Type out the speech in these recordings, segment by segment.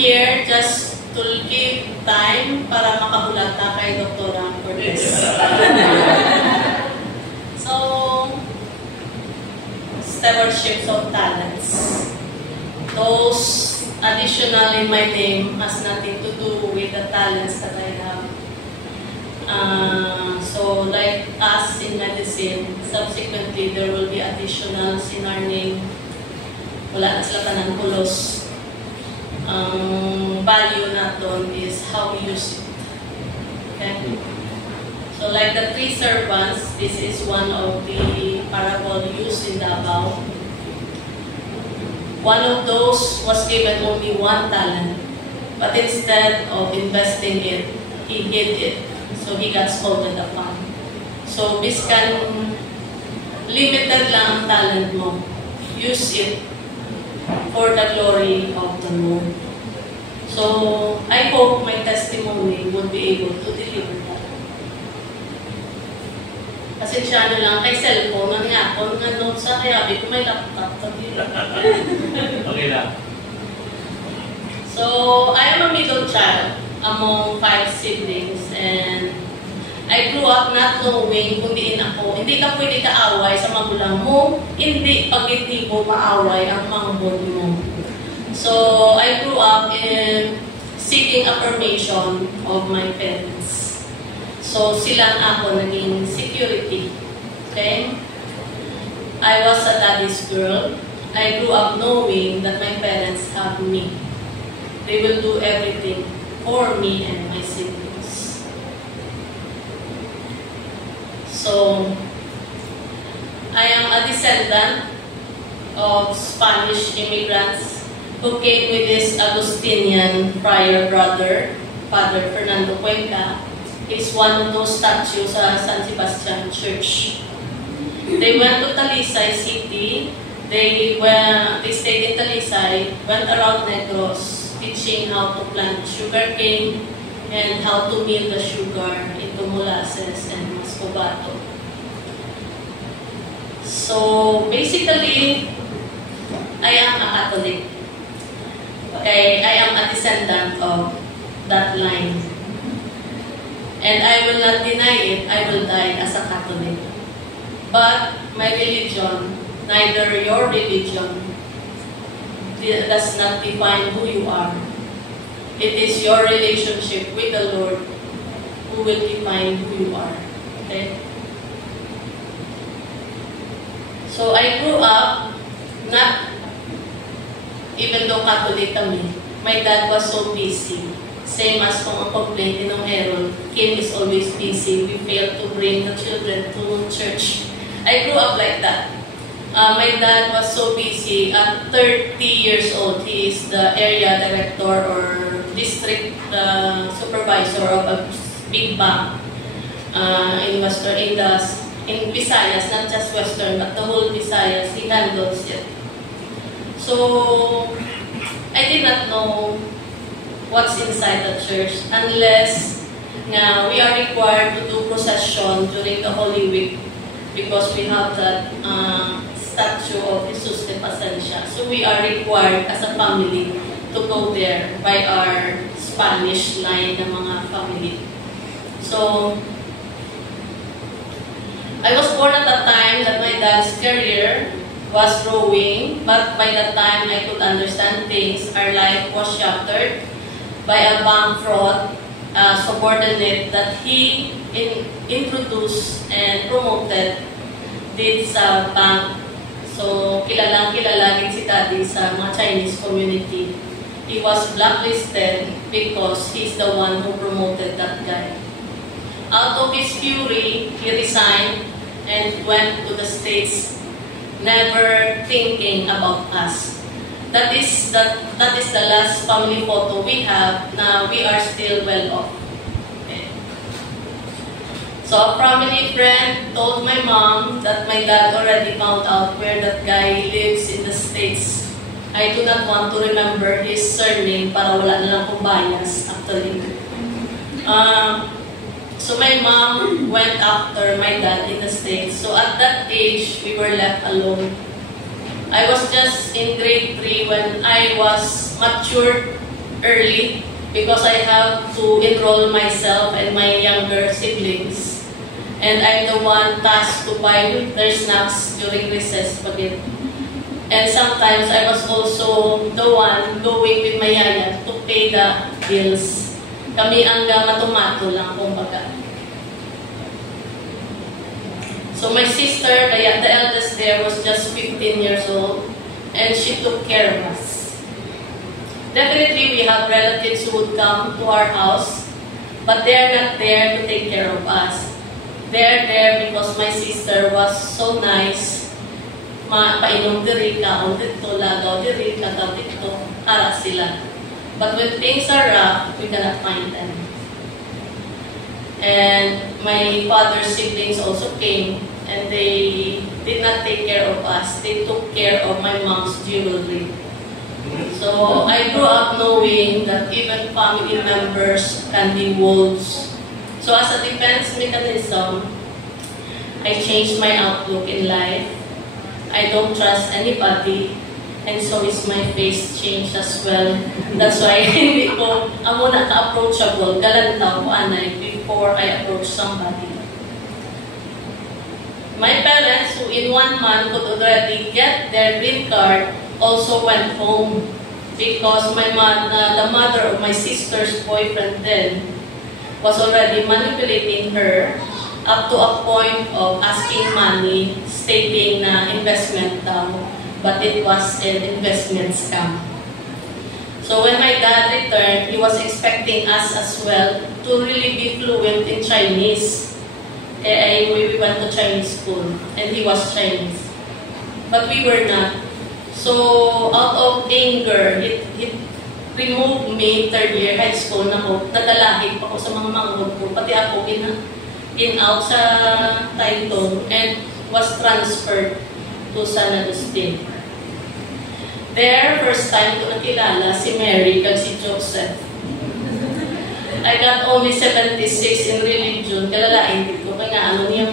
here just to give time para makabulata kay Dr. Cortez. So, stewardships of talents. Those additional in my name has nothing to do with the talents that I have. So, like us in medicine, subsequently there will be additionals in our name. Wala na sila panangkulos. Value natin is how we use it. Okay? So, like the 3 servants, this is one of the parable used in the above. One of those was given only 1 talent, but instead of investing it, he hid it. So he got scolded upon. So biskan limited lang ang talent mo, use it for the glory of the Lord. So I hope my testimony would be able to deliver that. Kasi siya lang kay cellphone, ang yapon, nga notes sa kaya, ko may laptop. Okay lang. So, I am a middle child among 5 siblings, and I grew up not knowing kung diin ako. Hindi ka pwede kaaway sa magulang mo, hindi pag hindi mo maaway ang mangbod mo. So, I grew up in seeking affirmation of my parents. So, silang ako naging security. Okay? I was a daddy's girl. I grew up knowing that my parents have me. They will do everything for me and my siblings. So, I am a descendant of Spanish immigrants who came with this Augustinian friar brother, Father Fernando Cuenca. He's one of those statues sa San Sebastian Church. They went to Talisay City. They stayed in Talisay, went around Negros, teaching how to plant sugarcane and how to mill the sugar into molasses and muscovato. So basically, I am a Catholic. Okay, I am a descendant of that line. And I will not deny it, I will die as a Catholic. But my religion, neither your religion, does not define who you are. It is your relationship with the Lord who will define who you are. Okay? So I grew up, not even though Catholic kami, my dad was so busy. Same as kung ang complaint ng Harold, Kim is always busy. We fail to bring the children to church. I grew up like that. My dad was so busy. At 30 years old, he is the area director or district supervisor of a big bank in Visayas, not just Western, but the whole Visayas. He handles it. So, I did not know what's inside the church unless we are required to do procession during the Holy Week because we have that statue of Jesus de Pacencia. So we are required as a family to go there by our Spanish line ng mga family. So I was born at a time that my dad's career was growing, but by the time I could understand things, our life was shattered by a bank fraud subordinate that he introduced and promoted did sa bank. So, kilala din si Daddy sa mga Chinese community. He was blacklisted because he's the one who promoted that guy. Out of his fury, he resigned and went to the States, never thinking about us. That is the last family photo we have. Now we are still well off. Okay. So a family friend told my mom that my dad already found out where that guy lives in the States. I do not want to remember his surname para wala na lang kong bias actually. So my mom went after my dad in the States. So at that age, we were left alone. I was just in grade 3 when I was matured early because I have to enroll myself and my younger siblings. And I'm the one tasked to buy their snacks during recess. And sometimes I was also the one going with my yaya to pay the bills. Kami ang matumato lang, kumbaga. So my sister, the eldest there, was just 15 years old, and she took care of us. Definitely we have relatives who would come to our house, but they're not there to take care of us. They're there because my sister was so nice. Painom diri, kaon dito, lagaw diri, lagaw dito, ara sila. But when things are rough, we cannot find them. And my father's siblings also came, and they did not take care of us. They took care of my mom's jewelry. So I grew up knowing that even family members can be wolves. So as a defense mechanism, I changed my outlook in life. I don't trust anybody, and so is my face changed as well. That's why hindi ko amo na ka-approachable, galantaw ko anay before I approach somebody. My parents, who in 1 month could already get their green card, also went home because the mother of my sister's boyfriend then was already manipulating her up to a point of asking money, stating na investment daw, but it was an investment scam. So when my dad returned, he was expecting us as well to really be fluent in Chinese. We went to Chinese school, and he was Chinese. But we were not. So out of anger, it removed me 3rd year high school na ko. Nadalahig pa ko sa mga manghod ko. Pati ako in-out sa Taitung and was transferred to San Agustin. There, first time ko nakilala si Mary kag si Joseph. I got only 76 in religion. Kalalain din ko. Kaya ano niya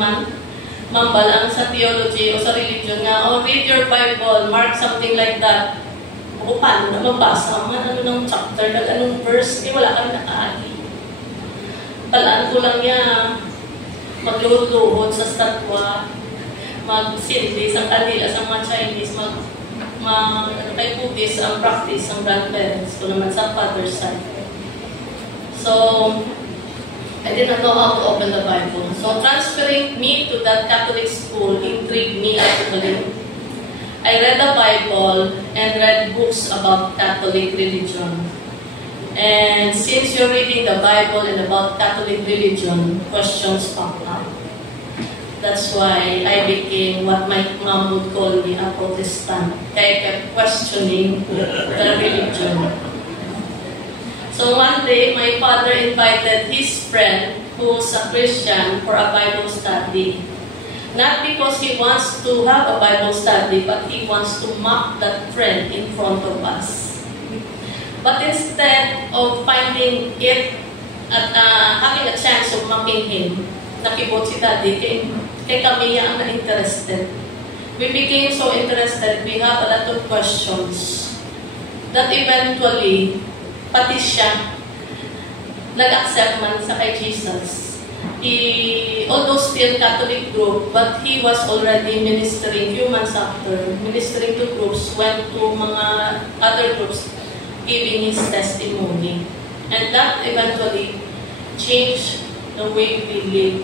mambalang sa theology o sa religion nga, read your Bible, mark something like that. O paano na mabasa man, ano ng chapter, anong verse, wala kang nakaagi. Balaan ko lang niya, magluhod-luhod sa statwa, mag-sindi sa kanila, sa mga Chinese, kay Buddhist ang practice ng grandparents ko naman sa father's side. So, I didn't know how to open the Bible. So, transferring me to that Catholic school intrigued me actually. I read the Bible and read books about Catholic religion. And since you're reading the Bible and about Catholic religion, questions pop up. That's why I became what my mom would call me, a Protestant. I kept questioning the religion. So one day, my father invited his friend, who's a Christian, for a Bible study. Not because he wants to have a Bible study, but he wants to mock that friend in front of us. But instead of finding it at having a chance of mocking him, nakibot si Daddy, kay kami ang na-interested. We became so interested, we have a lot of questions that eventually, pati siya, nag-accept man sa kay Jesus. Although still Catholic group, but he was already ministering few months after, ministering to groups, went to mga other groups, giving his testimony. And that eventually changed the way we live.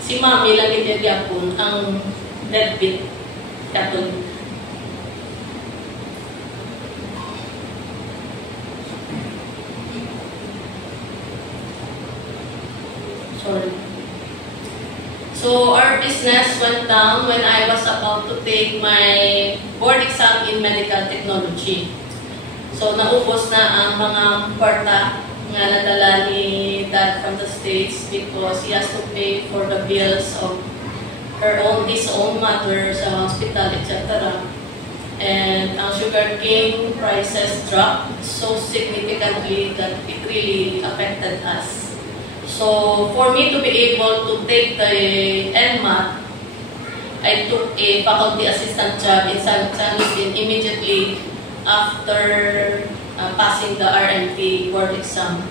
Si Mami lang ityapon ang deadbeat Catholic. So our business went down when I was about to take my board exam in medical technology. So naubos na ang mga kwarta nga nadala ni Dad from the States because he has to pay for the bills of his own mother sa hospital, etc. And ang sugarcane prices dropped so significantly that it really affected us. So, for me to be able to take the NMAT, I took a faculty assistant job in San Agustin immediately after passing the RMT board exam.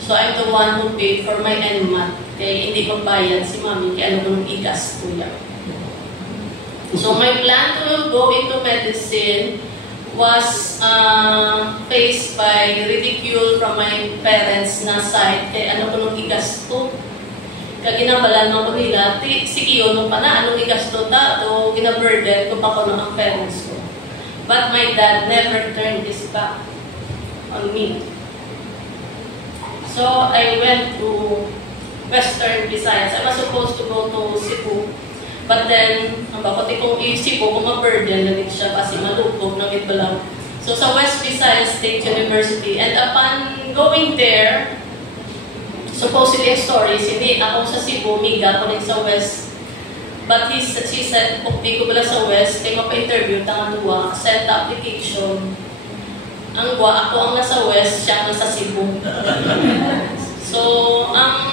So I'm the one who paid for my NMAT. Kaya hindi magbayad si mami, kaya ano kung i-gasto yan. So my plan to go into medicine was faced by ridicule from my parents na side. Kaya ano kung i-gasto. Kaya ginabalan mo ko nila, sige yun pa na, anong i-gasto ta? O ginaburden ko pa ko ng parents ko. But my dad never turned his back on me. So I went to Western Visayas. I was supposed to go to Cebu. But then, ang bakit kung i-Cebu, kung ma-burden na rin siya kasi malupog na mitbalaw. So sa West Visayas State University. And upon going there, supposedly ang story, hindi ako sa Cebu, miga ko rin sa West. But she said, okay ko pala sa West, kaya mapa-interview, tangan-duwa, send application. Ang ako ang nasa West, siya ang nasa Cebu. So, ang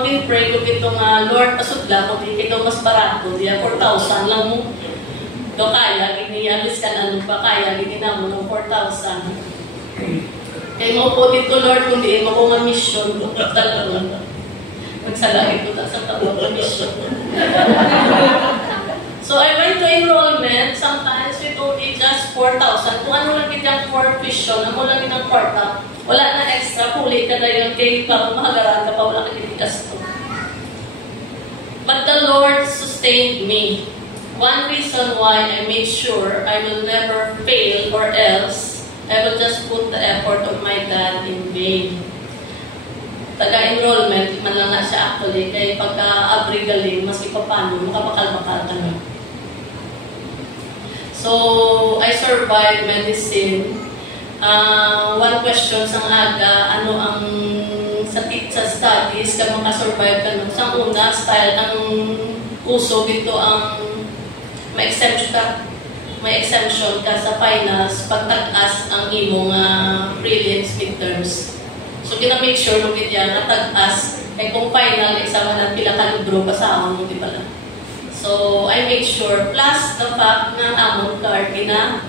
win-pray ko ito nga, Lord, pasudla ko, di ito mas barato, diya 4,000 lang mo. Ito kaya, giniyalis ka na ano pa, kaya, ginina mo ng 4,000. Kaya mo po dito, Lord, kung di mo ko nga mission, talaga. Magsalagi ko sa tawag na mission. So, I went to enrollment, sometimes with only just 4,000. Kung ano lang yung for tuition, ano lang yung kwarta, wala na extra, puli ka na yun, kaya pa mahagaran ka pa, wala ka niligas to. But the Lord sustained me. One reason why I made sure I will never fail or else I will just put the effort of my dad in vain. Taga-enrollment, man lang na siya actually, kaya pagka-abri galing, maski pa paano, makabakal-bakal ka na. So, I survived medicine. One question sang aga, ano ang sa studies, ka makasurvive ka nun. Sa una, style, ang uso dito ang may exemption ka sa finals pagtag-as ang imong prelims, midterms. So, gina-make sure nung ganyan na tag-as, kaya kung final, exam na pila ka libro pa sa amon, di ba lang? So, I make sure, plus the fact na amon card,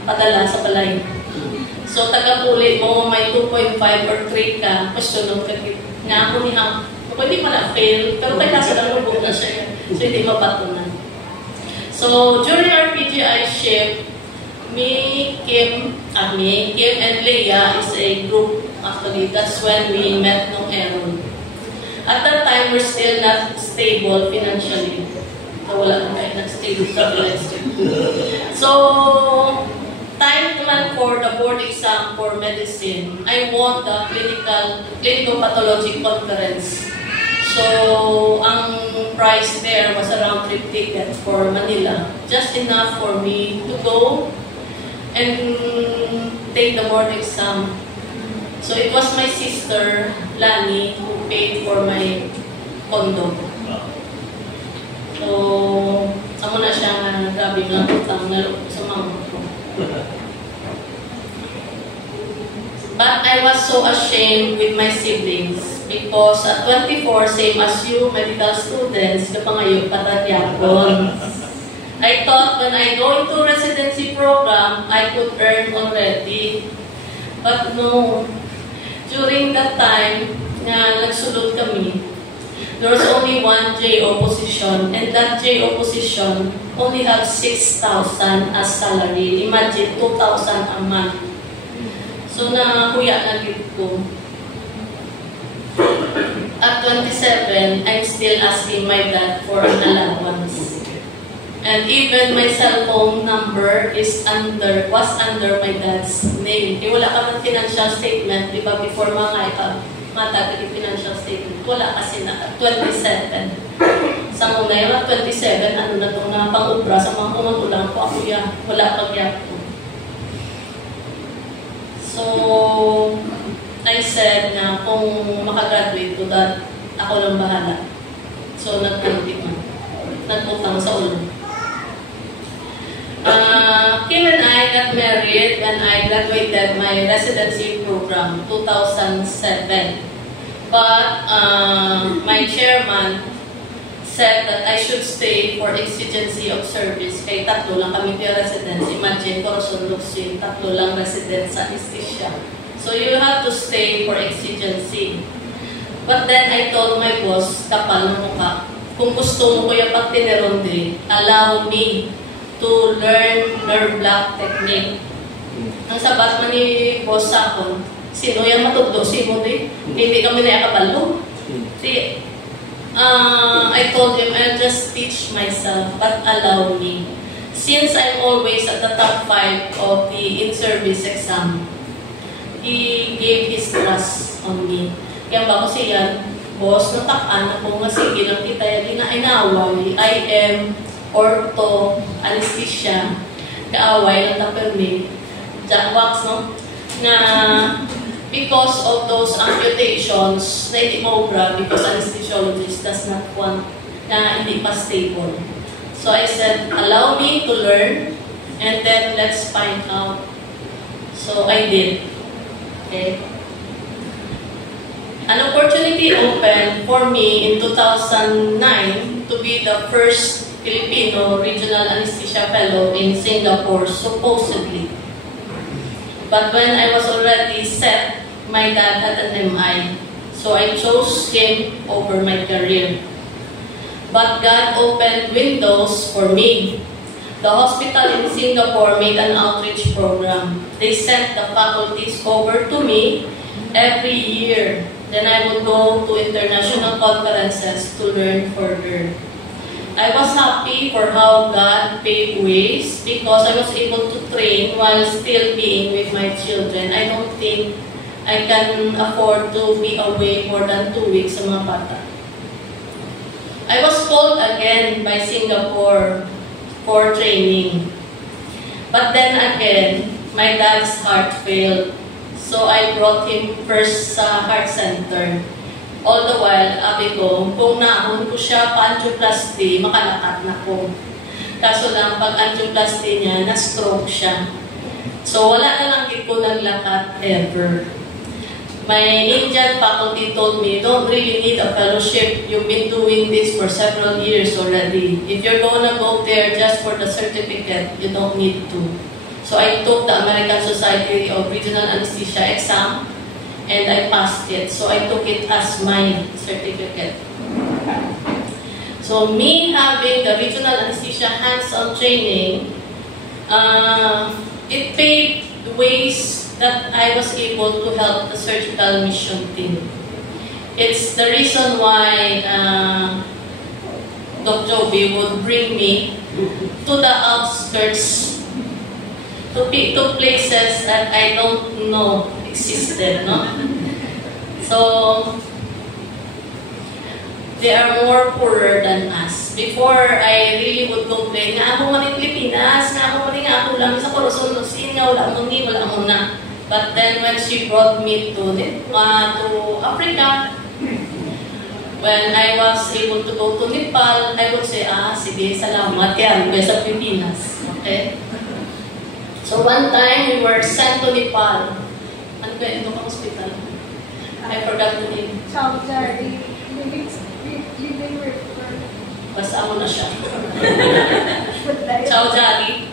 padala sa balay. So, taga-puli mo, may 2.5 or 3 ka, question ka, nga ako ni Ham, pwede mo na-fail, pero kaya nasa nalubog na siya, so hindi mapatunan. So, during our PGI shift, Kim and Leah is a group, actually, that's when we met nung Aaron. At that time, we're still not stable financially. Wala na kayo nag-stable So, time naman for the board exam for medicine, I won the clinical pathology conference. So, ang price there was around 3 tickets for Manila. Just enough for me to go and take the board exam. So, it was my sister, Lani, who paid for my condo. So, amo na siya nga grabe nga utang na sa mama ko. But I was so ashamed with my siblings because at 24, same as you, medical students, kapangayon patatyapon. I thought when I go into residency program, I could earn already. But no, during that time na nagsulod kami, there was only one JO position, and that JO position only have 6,000 as salary. Imagine, 2,000 a month. So, nahuya na dito ko. At 27, I'm still asking my dad for an allowance. And even my cell phone number was under my dad's name. Wala ka ng financial statement, di ba, before mga matagad yung financial statement. Wala kasi na 27. Sa muna yung 27, ano na itong pang-ubra sa mga kumagulang ko, ako yan. Wala pag-yak ko. So, I said na kung makagraduate ko, that ako lang bahala. So, nagputang sa ulo. Kim and I got married when I graduated my residency program, 2007. But my chairman said that I should stay for exigency of service. Kaya tatlo lang kami kaya residence. Imagine, Corazon Luxin, tatlo lang residence sa anesthesia. So you have to stay for exigency. But then I told my boss, kapal ng mukha, kung gusto mo ko yung pagtineronde, allow me to learn nerve block technique. Ang sabat man ni boss sa akon, sino yung matudlo si mo di? Hindi kami na yakabalo. See, I told him, I'll just teach myself, but allow me. Since I'm always at the top 5 of the in-service exam, he gave his trust on me. Kaya ba ko siya, boss, natakaan ako nga sige lang kita yung inaaway. I am ortho anesthesia. Kaaway lang tapermi. Jack wax, no? Na because of those amputations, na hindi maubra because anesthesiologist does not want na hindi pa stable. So I said, allow me to learn and then let's find out. So I did. Okay. An opportunity opened for me in 2009 to be the first Filipino regional anesthesia fellow in Singapore, supposedly. But when I was already set, my dad had an MI, so I chose him over my career. But God opened windows for me. The hospital in Singapore made an outreach program. They sent the faculties over to me every year. Then I would go to international conferences to learn further. I was happy for how God paved ways because I was able to train while still being with my children. I don't think I can afford to be away more than 2 weeks sa mga bata. I was called again by Singapore for training. But then again, my dad's heart failed. So I brought him first sa heart center. All the while, abi ko, kung naahon ko siya pa-angioplasty, makalakat na ko. Kaso lang, pag angioplasty niya, na-stroke siya. So wala na lang ko naglakat ever. My Indian faculty told me, you don't really need a fellowship. You've been doing this for several years already. If you're gonna go there just for the certificate, you don't need to. So I took the American Society of Regional Anesthesia exam and I passed it. So I took it as my certificate. So me having the regional anesthesia hands-on training, it paved the ways that I was able to help the surgical mission team. It's the reason why Dr. Joby would bring me to the outskirts, to places that I don't know existed, no? So, they are more poorer than us. Before, I really would complain, nga ako man in Pilipinas, nga ako man nga ako lang sa Corazon, nga wala mo ni, wala mo na. But then when she brought me to Africa, when I was able to go to Nepal, I would say, sige, salamat, kaya ako sa Pilipinas. Okay? So one time, we were sent to Nepal. Ano ba ito ka hospital? I forgot the name. Chowdhury. Basta mo na siya. Chowdhury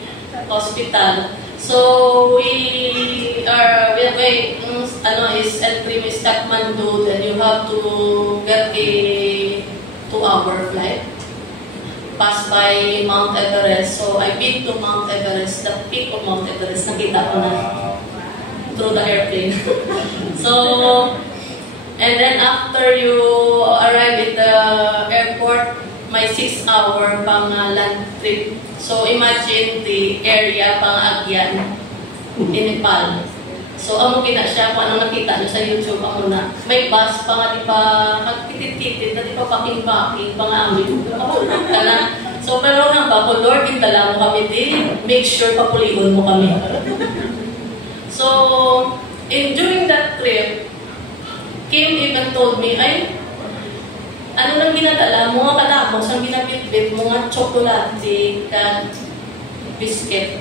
Hospital. So we are, is entry is Kathmandu, then you have to get a 2-hour flight. Pass by Mount Everest. So I've been to Mount Everest, the peak of Mount Everest, nakita ko na through the airplane. So, and then after you arrive at the airport, may 6-hour pang land trip. So imagine the area pang Agyan in Nepal. So amo kita siya kung ano nakita niyo sa YouTube ako na may bus pa nga di pa magkitid-kitid na di pa paking-paking pang amin. So pero nga ba kung Lord intala mo kami din, make sure papuligon mo kami. So during that trip, Kim even told me, ay, ano nang ginadala mo nga kalabos, ang ginabitbit mo nga tsokolate at biscuit.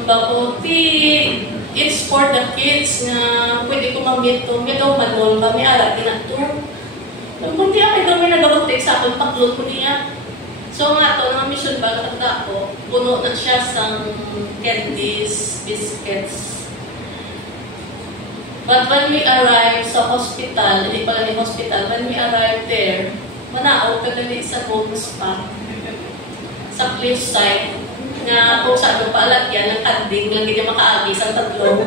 Ang bako, it's for the kids na pwede ko mamit to. May daw manol ba, may alat ginato. Kung di ako daw may nagabagtik sa akin, paklot ko niya. So nga to, ng mission bag at ako, puno na siya sa candies, biscuits. But when we arrived sa hospital, hindi pala ni hospital, when we arrived there, manaog kadali sa home spa, sa cliffside, nga kung saan paalagyan ng kanding, lang hindi makaagi sa tatlo.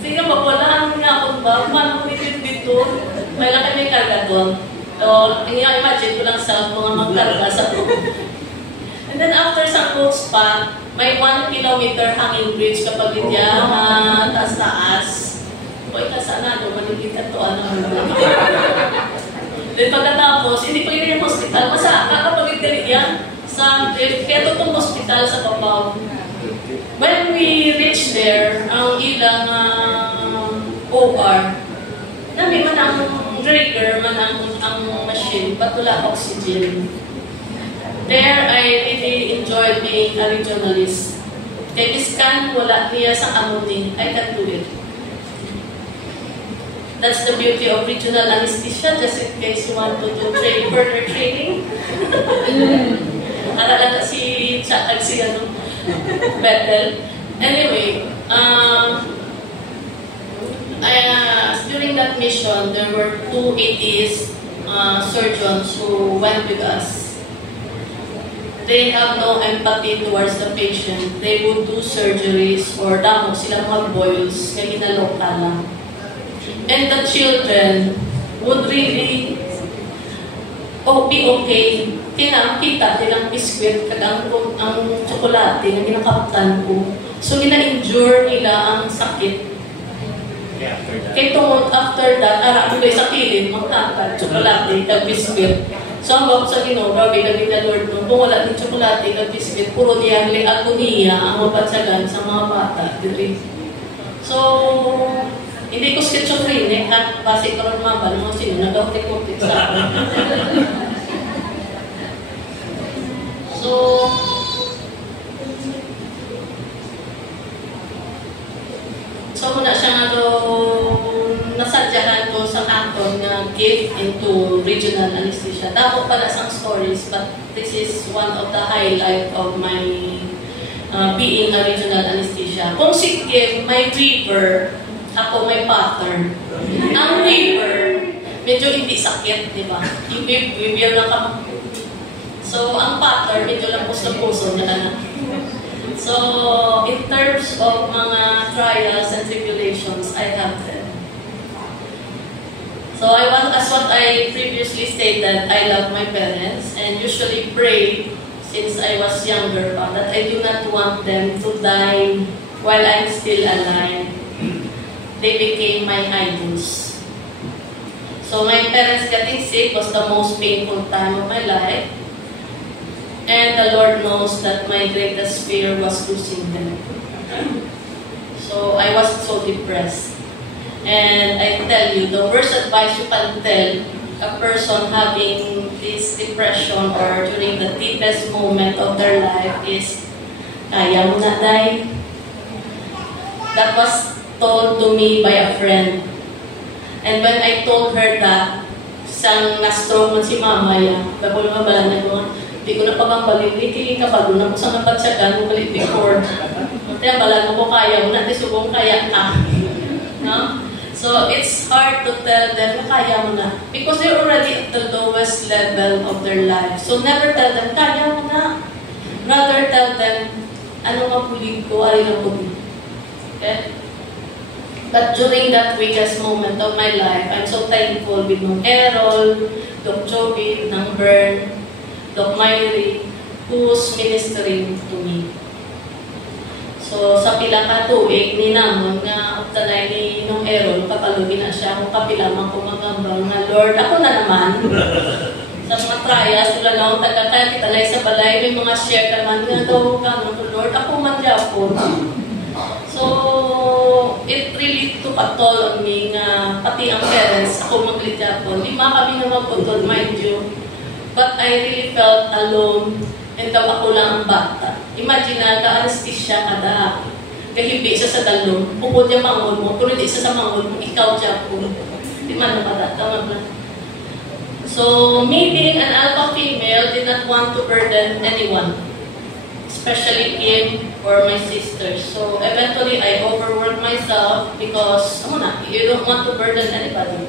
Sige, mapulahan nga ako ba, manong nilid dito, may laki may karga doon. So, imagine ko lang sa mga magkarga sa doon. And then after sa coach spa, may 1 kilometer hanging bridge kapag hindi taas-taas. O ikasana doon, maligid ka to, Then pagkatapos, hindi pa yun yung hospital, masaka kapag hindi yan. Kaya itong hospital sa Babaw. When we reach there, ang ilang OR, namin man ang trigger, man ang machine, but wala oxygen. There, I really enjoyed being a regionalist. Kaya iskan, wala niya sa amunin, I can do it. That's the beauty of regional anesthesia, just in case you want to do further training. Alala si Bethel. Anyway, during that mission, there were 2 atheist surgeons who went with us. They have no empathy towards the patient. They would do surgeries or damo sila mga boils, kaya ginalok lang. And the children would really be okay. Kita nilang biskwit kag ang tsokolate na ginakaptan ko. So, gina-endure nila ang sakit. Kaya tungod after that, ko sa kilid, magkakad, tsokolate kag biskwit. So, ang bako sa Ginoo, grabe kami na Lord nung kung wala ng tsokolate kag biskwit, puro niyang agonia ang mapatsagan sa mga bata. So, hindi ko schizophrenic at base ko rin mabal mo sino nag-autic-autic sa akin. So muna siya nga nasadyahan ko sa kanton na give into regional anesthesia. Dako pala sang stories, but this is one of the highlight of my being a regional anesthesia. Kung si Kim, may weaver, ako may pattern. Ang weaver, medyo hindi sakit, di ba? I-weaver lang ka. So, ang pattern, medyo lang puso na. So, in terms of mga trials and tribulations, I have them. So, as what I previously stated, I love my parents and usually pray since I was younger that I do not want them to die while I'm still alive. They became my idols. So, my parents getting sick was the most painful time of my life. And the Lord knows that my greatest fear was losing them. So I was so depressed. And I tell you, the worst advice you can tell a person having this depression or during the deepest moment of their life is, kaya mo na, Day. That was told to me by a friend. And when I told her that, isang na-stroke man si Mama yan, bago naman ba na hindi ko na pagambalik, hindi kapag na ko sa napatsyagan mo balik before. Kaya balan mo ko kaya mo, natin subong kaya ka. No? So, it's hard to tell them na kaya mo na. Because they're already at the lowest level of their life. So, never tell them, kaya mo na. Rather tell them, ano mapulig ko, ay na pulig. Okay? But during that weakest moment of my life, I'm so thankful with Nung Errol, Doc Joby, Nang Bern, Doc Myrie, who's ministering to me. So, sa pila ka tuig ni namon nga tanay ni Nung Errol, kapalugin na siya, kung kapilamang kumagambang na Lord, ako na naman. Sa mga trials, wala na akong tagakaya, kitalay sa balay, may mga share ka naman nga daw ka, Lord, ako man po. So, it really took a toll on me nga pati ang parents, ako maglitya po. Lima kami na magpuntod, mind you. But I really felt alone and daw ako lang ang bata. Imagine na, ka-anesthesia ka da. Kahibi siya sa dalong. Pupod niya mangol mo, pero hindi siya sa mangol mo, ikaw siya po. Di man na kada, tama na. So, me being an alpha female did not want to burden anyone. Especially Kim or my sisters. So, eventually, I overworked myself because, You don't want to burden anybody.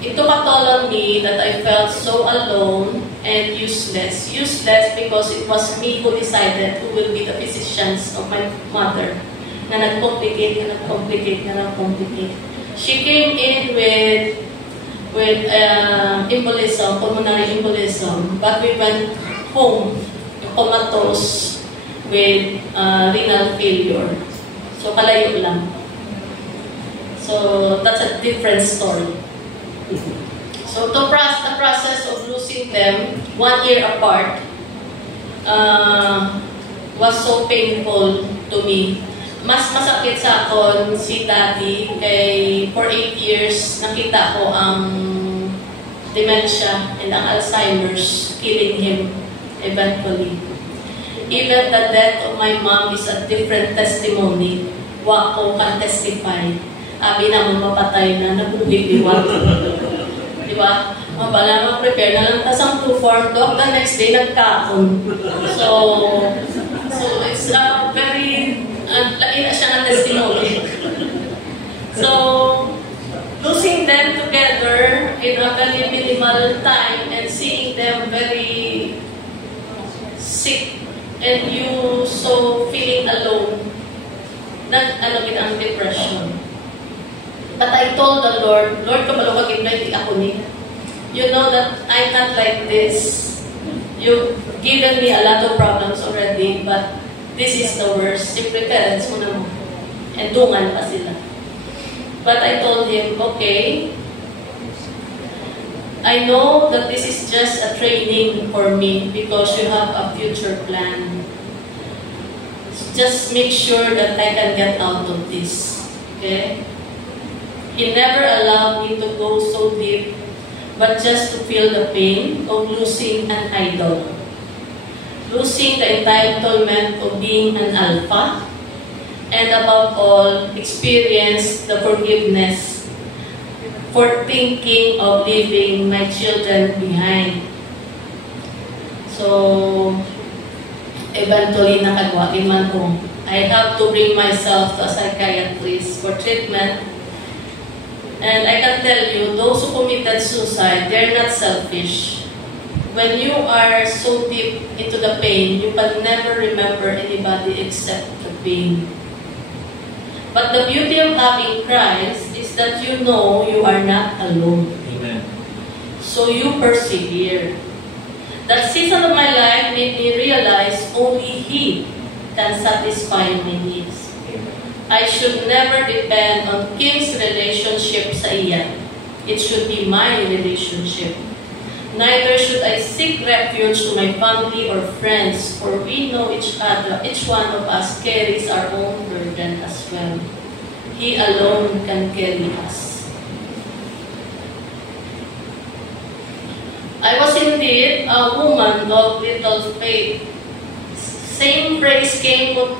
It took a toll on me that I felt so alone and useless. Useless because it was me who decided who will be the physicians of my mother. Na nag-complicate. She came in with embolism, pulmonary embolism, but we went home comatose with renal failure. So kalayo lang. So that's a different story. So the process of losing them 1 year apart was so painful to me. Mas masakit sa akin si Daddy kay for 8 years nakita ko ang dementia and ang Alzheimer's killing him eventually. Even the death of my mom is a different testimony. Wa ko can testify. Abi na mo mapatay na nabuhi-liwat. Di ba? Mabala, mag-prepare na lang tasang to form dog. The next day, nagkaon. So it's very, lain na siya ng testimony. So, losing them together in a very minimal time and seeing them very sick and you so feeling alone, ang depression. But I told the Lord, kabalo ka gimnay, di ako ni. You know that I can't like this. You've given me a lot of problems already, but this is the worst. Siyempre parents mo na mo. And dungan pa sila. But I told him, okay, I know that this is just a training for me because you have a future plan. Just make sure that I can get out of this. Okay? He never allowed me to go so deep, but just to feel the pain of losing an idol. Losing the entitlement of being an alpha, and above all, experience the forgiveness for thinking of leaving my children behind. So, eventually, nakagwagin man ko. I have to bring myself to a psychiatrist for treatment. And I can tell you, those who committed suicide, they're not selfish. When you are so deep into the pain, you can never remember anybody except the pain. But the beauty of having Christ is that you know you are not alone. Amen. So you persevere. That season of my life made me realize only He can satisfy my needs. I should never depend on Kim's relationship sa iyan. It should be my relationship. Neither should I seek refuge to my family or friends, for we know each other. Each one of us carries our own burden as well. He alone can carry us. I was indeed a woman of little faith. Same phrase Kim would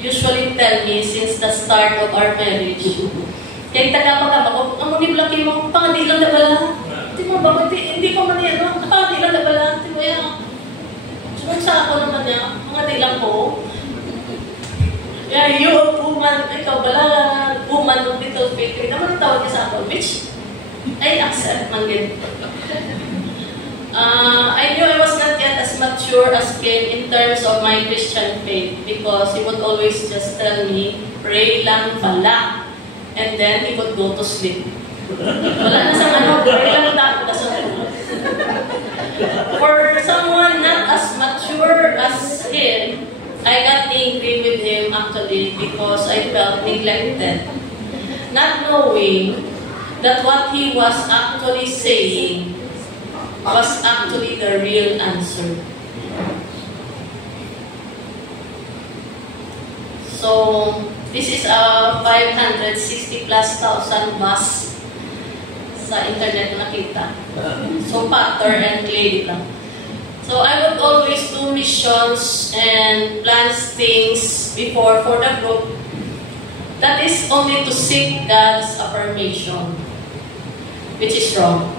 usually tell me since the start of our marriage. Kaya tagapagkaba ko, ang mga laki mo, pangadi lang na bala. Di mo ba, hindi ko man yan, pangadi lang na bala. Di mo yan. Sunod sa ako naman niya, pangadi lang ko. Yeah, you, woman, ikaw bala, woman of little faith. Kaya naman tawag niya sa ako, which I accept man din. I knew I was not yet as mature as Kim in terms of my Christian faith because he would always just tell me, pray lang pala. And then he would go to sleep. Wala na sa pray lang tapos sa For someone not as mature as him, I got angry with him actually because I felt neglected. Not knowing that what he was actually saying was actually the real answer. So, this is a 560 plus thousand bus sa internet nakita. So, pattern and clay lang. So, I would always do missions and plan things before for the group. That is only to seek God's affirmation, which is wrong.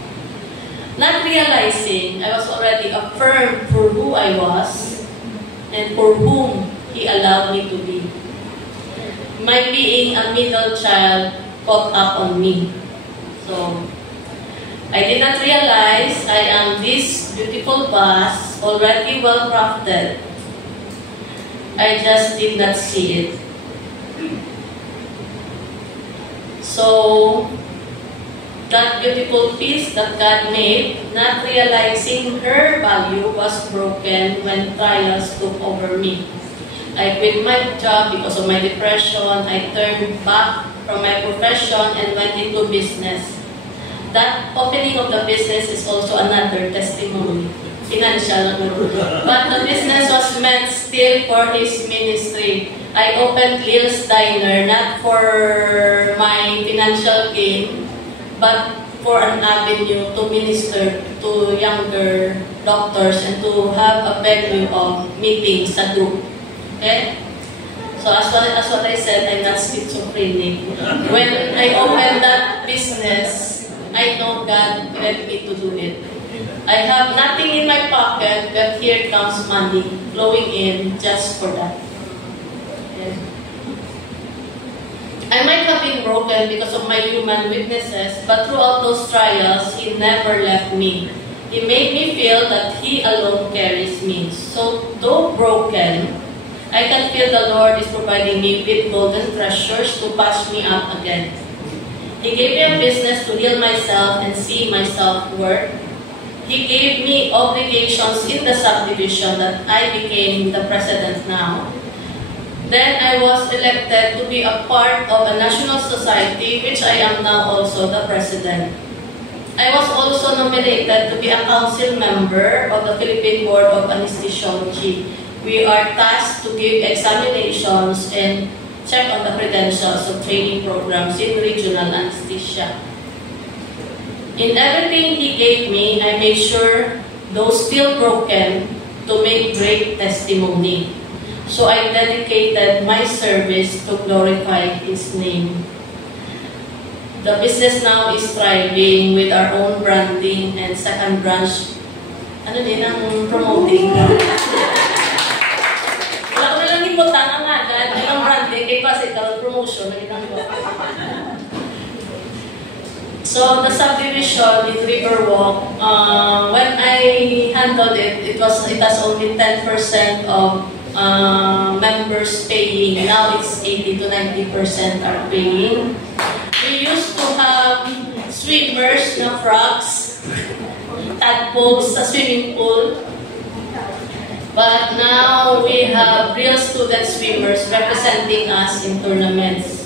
Not realizing I was already affirmed for who I was and for whom He allowed me to be. my being a middle child caught up on me. So, I did not realize I am this beautiful boss, already well-crafted. I just did not see it. So, that beautiful piece that God made, not realizing her value, was broken when trials took over me. I quit my job because of my depression. I turned back from my profession and went into business. That opening of the business is also another testimony. Financial. But the business was meant still for His ministry. I opened Lil's Diner not for my financial gain, but for an avenue to minister to younger doctors and to have a venue of meetings sa group. Okay? So as what I said, I'm not schizophrenic. When I opened that business, I know God led me to do it. I have nothing in my pocket, but here comes money flowing in just for that. Okay? I might have been broken because of my human weaknesses, but throughout those trials, He never left me. He made me feel that He alone carries me. So, though broken, I can feel the Lord is providing me with golden treasures to patch me up again. He gave me a business to heal myself and see myself work. He gave me obligations in the subdivision that I became the president now. Then I was elected to be a part of a national society, which I am now also the president. I was also nominated to be a council member of the Philippine Board of Anesthesiology. We are tasked to give examinations and check on the credentials of training programs in regional anesthesia. In everything He gave me, I made sure, though still broken, to make great testimony. So I dedicated my service to glorify His name. The business now is thriving with our own branding and second branch. Ano din ang promoting? Wala ko na lang ibutan ang agad. Ang branding, kay kasi karoon promotion. So the subdivision in Riverwalk, when I handled it, it has only 10% of members paying. Now it's 80 to 90% are paying. We used to have swimmers na frogs, tadpoles sa swimming pool. But now we have real student swimmers representing us in tournaments.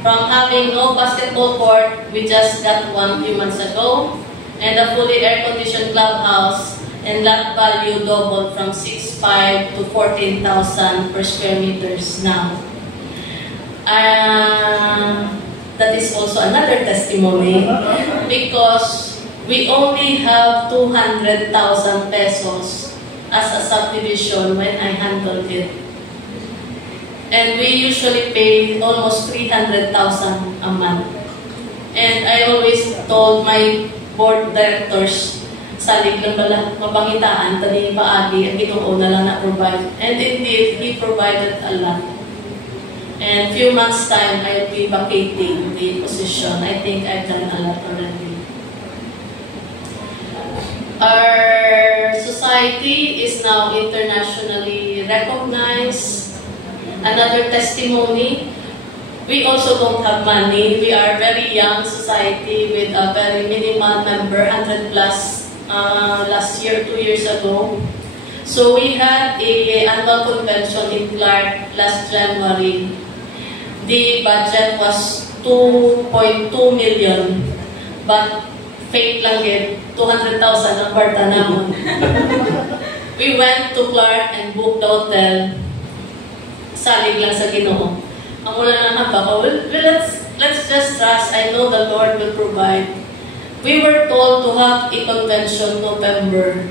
From having no basketball court, we just got one few months ago, and a fully air-conditioned clubhouse, and lot value doubled from 6,500 to 14,000 per square meters now. That is also another testimony because we only have 200,000 pesos as a subdivision when I handled it. And we usually pay almost 300,000 a month. And I always told my board directors, salig lang pala, mapangitaan, tali paagi, ang Ginoo na lang na-provide. And indeed, He provided a lot. And few months time, I'll be vacating the position. I think I've done a lot already. Our society is now internationally recognized. Another testimony, we also don't have money. We are a very young society with a very minimal number, 100 plus last year, 2 years ago. So we had an annual convention in Clark last January. The budget was 2.2 million, but fake lang yun, 200,000 ang kwarta namin. We went to Clark and booked the hotel. Salig lang sa Ginoo. Ang wala na haba, let's just trust. I know the Lord will provide. We were told to have a convention November.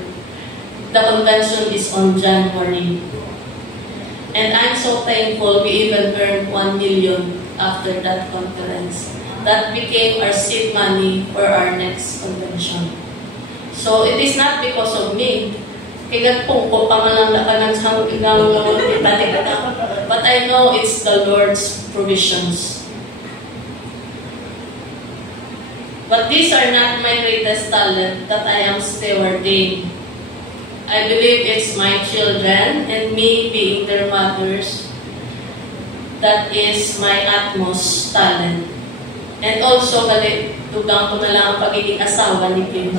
The convention is on January. And I'm so thankful we even earned 1 million after that conference. That became our seed money for our next convention. So it is not because of me. But I know it's the Lord's provisions. But these are not my greatest talent that I am stewarding. I believe it's my children and me being their mothers that is my utmost talent. And also, tugang ko na lang ang pagiging asawa ni Kim.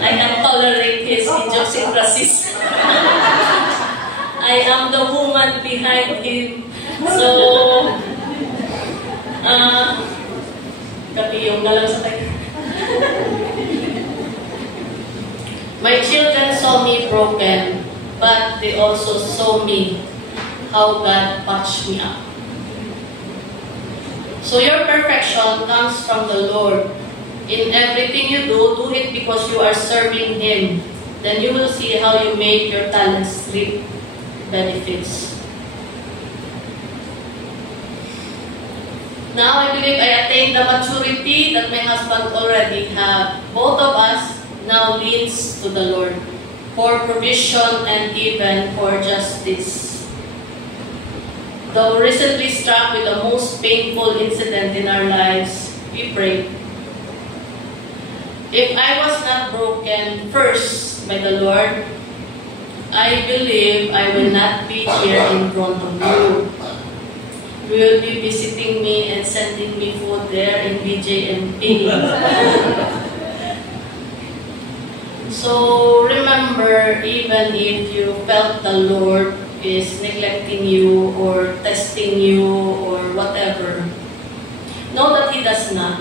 I can tolerate his idiosyncrasies. I am the woman behind him. So, kapiyong na lang sa tayo. My children saw me broken, but they also saw me how God patched me up. So your perfection comes from the Lord. In everything you do it because you are serving Him. Then you will see how you make your talents reap benefits. Now I believe I attained the maturity that my husband already have. Both of us now leads to the Lord for provision and even for justice. Though recently struck with the most painful incident in our lives, we pray. If I was not broken first by the Lord, I believe I will not be here in front of you. You will be visiting me and sending me food there in BJMP. So remember, even if you felt the Lord is neglecting you or testing you or whatever, know that He does not.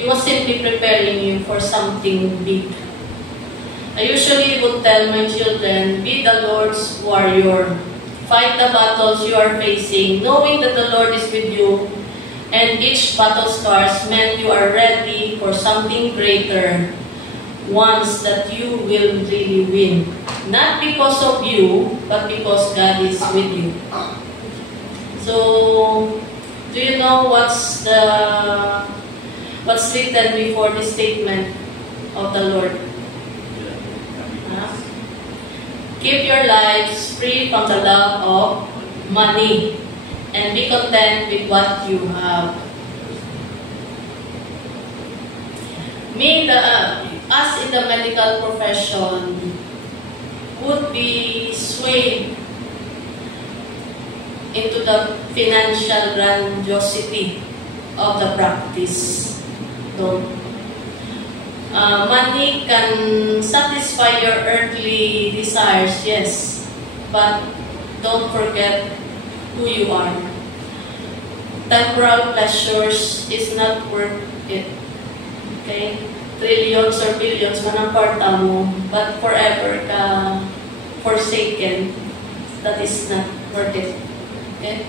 He was simply preparing you for something big. I usually would tell my children, be the Lord's warrior. Fight the battles you are facing, knowing that the Lord is with you, and each battle scars meant you are ready for something greater, ones that you will really win. Not because of you, but because God is with you. So, do you know what's written before the statement of the Lord? Keep your lives free from the love of money and be content with what you have. Us in the medical profession would be swayed into the financial grandiosity of the practice. Money can satisfy your earthly desires, yes, but don't forget who you are. Temporal pleasures is not worth it. Okay? Trillions or billions man ang parta mo, but forever ka forsaken, that is not worth it. Okay?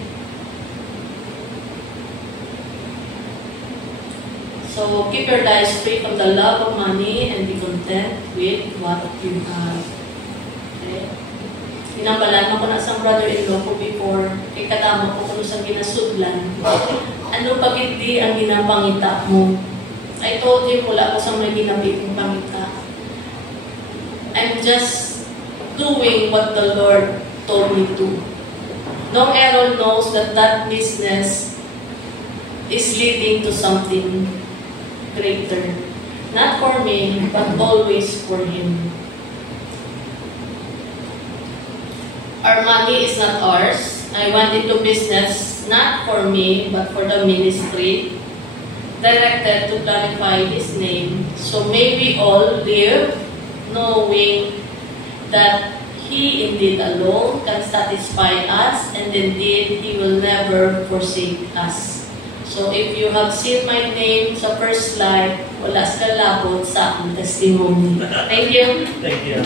So, keep your lives free from the love of money and be content with what you have. Okay? Inabalan ako na isang brother-in-law ko before, kay kadama ko kung saan ginasudlan. Ano pag hindi ang ginapangita mo? I told him, wala ko sa may ginabi kong pangita. I'm just doing what the Lord told me to. No Aaron knows that that business is leading to something greater. Not for me, but always for Him. Our money is not ours. I went into business not for me, but for the ministry, directed to glorify His name. So may we all live knowing that He indeed alone can satisfy us, and indeed He will never forsake us. So if you have seen my name sa first slide, wala sa labot sa aking testimony. Thank you. Thank you.